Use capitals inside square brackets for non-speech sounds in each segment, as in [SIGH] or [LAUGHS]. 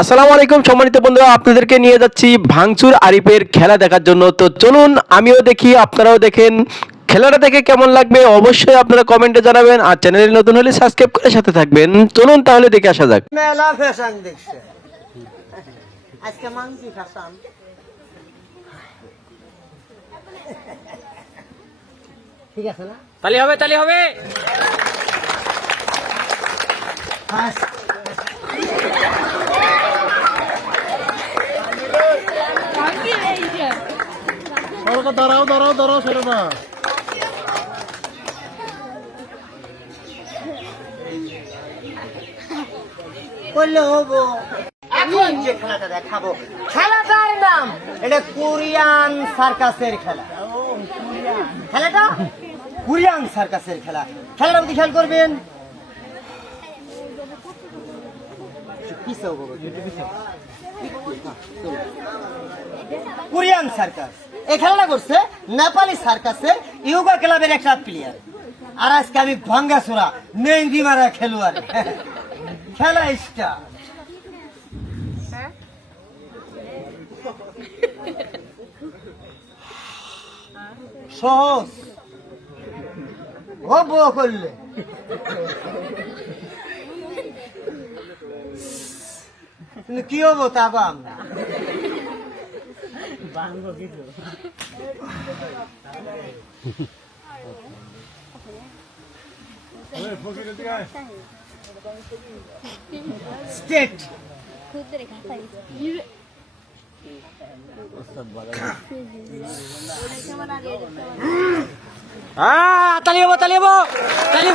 আসসালামু আলাইকুম সম্মানিত বন্ধুরা আপনাদেরকে নিয়ে যাচ্ছি ভাঙচুর আরিফের খেলা দেখার জন্য। তো চলুন আমিও দেখি আপনারাও দেখেন। খেলাটা দেখে কেমন লাগবে অবশ্যই আপনারা কমেন্টে জানাবেন আর চ্যানেলে নতুন হলে সাবস্ক্রাইব করে সাথে থাকবেন। চলুন তাহলে দেখে আসা যাক। মেলা ফ্যাশন দেখছে। আজকে মাংসি ফ্যাশন ঠিক আছে না? তালি হবে তালি হবে। দাঁড়াও দাঁড়াও দাঁড়াও না করলে হব। এখন যে খেলাটা দেখাবো খেলাটার নাম, এটা কোরিয়ান সার্কাসের খেলা। খেলাটা কোরিয়ান সার্কাসের খেলা। খেলাটা আপনি খেয়াল করবেন। Korean circus. এই খেলাটা করছে নেপালি সার্কাসের ইয়োগা ক্লাবের একটা প্লেয়ার আর আজকে আমি ভাঙ্গাসোরা মেহেন্দি মারা খেলোয়াড়। [LAUGHS] খেলা স্টার। সহজ ও বউ করলে। কি হব তা গো আমরা? স্টেট আহ, তালি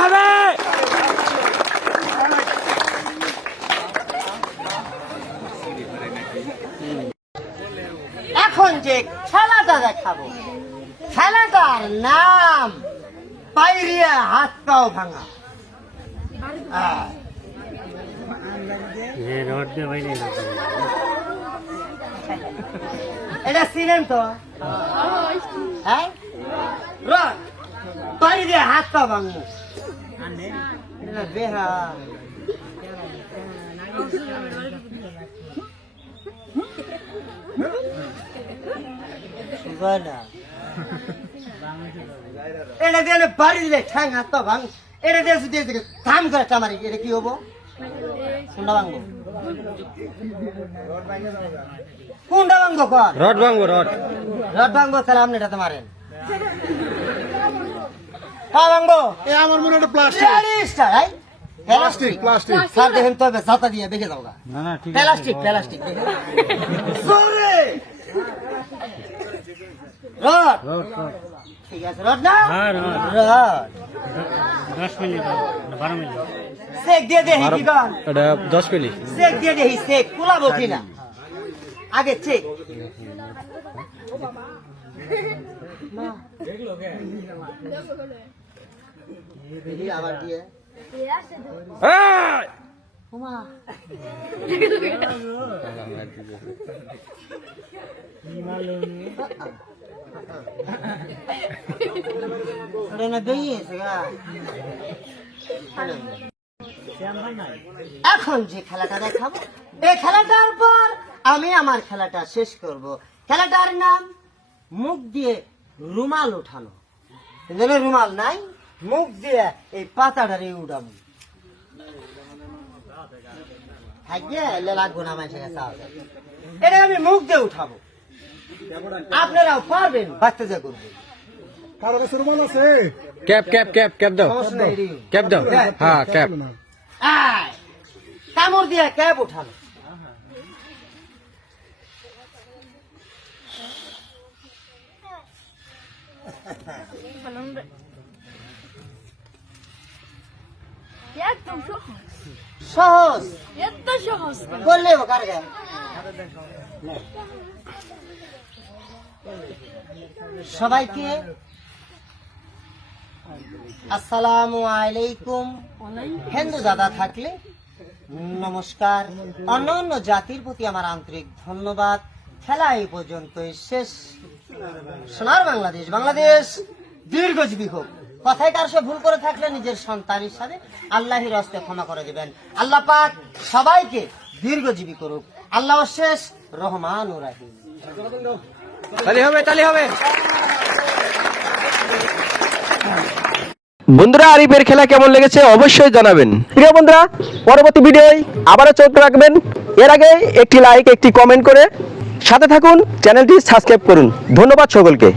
হবে। এখন যে খেলাটা দেখাবো খেলাটার নাম পাইরিয়া হাত পাও ভাঙা। আহ, এটা চিনেন তো? হ্যাঁ? পানি দিয়ে হাত পা ভাঙবো। বেহা এটা দিয়ে বাড়ি দিলে ঠ্যাং, হাত পা ভাঙ এটা দিয়ে যদি ধাম করে টামারি এটা কি হব? কোনটা ভাঙবো? কোনটা ভাঙবো কর। রড ভাঙবো রড। রড ভাঙবো তাহলে আপনি এটাতে মারেন পা ভাঙবো? এ আমার মনে হয় plastic plastic plastic plastic sir দেখেন তো জাতা দিয়ে দেখে যাও না না ঠিক প্লাস্টিক প্লাস্টিক সরে! রড! ঠিক আছে রড না? রড। দশ মিনিট বারো মিনিট। সেক দিয়ে দে কি গান এটা দশ মিনিট চেক দিয়ে দেখি চেক কুলাবো কিনা? আগে চেক। দেখি আবার দিয়ে গা এখন যে খেলাটা দেখাবো এই খেলাটার পর আমি আমার খেলাটা শেষ করব। খেলাটার নাম মুখ দিয়ে রুমাল উঠানো রুমাল নাই মুখ দিয়ে এই পাতাটারে উঠাবো থাকবে লাগবো না মানুষের কাছে এটা আমি মুখ দিয়ে উঠাবো। আপনারাও পারবেন বাচ্চা যা করবেন কারও কাছে রুমাল আছে। ক্যাপ ক্যাপ ক্যাপ ক্যাপ দাও। সমস্যা নাই, এটি। ক্যাপ দাও। হ্যাঁ ক্যাপ আয়, কামড় দিয়ে ক্যাব সহজ সহজ। এত সহজ বললে কার গায়ে? সবাইকে আসসালামু আলাইকুম। হিন্দু দাদা থাকলে, নমস্কার। অন্য অন্য জাতির প্রতি আমার আন্তরিক ধন্যবাদ। খেলা এই পর্যন্তই শেষ। সোনার বাংলাদেশ বাংলাদেশ দীর্ঘজীবী হোক। কথায় কার সে ভুল করে থাকলে নিজের সন্তান হিসাবে আল্লাহর হস্তে ক্ষমা করে দেবেন। আল্লাহ পাক সবাইকে দীর্ঘজীবী করুক। আল্লাহ শেষ রহমান ও রাহিম। তালি হবে তালি হবে। বন্ধুরা, আরিফের খেলা কেমন লেগেছে অবশ্যই জানাবেন। প্রিয় বন্ধুরা, পরবর্তী ভিডিওয় আবারও চোখ রাখবেন। এর আগে একটি লাইক একটি কমেন্ট করে সাথে থাকুন, চ্যানেলটি সাবস্ক্রাইব করুন। ধন্যবাদ সকলকে।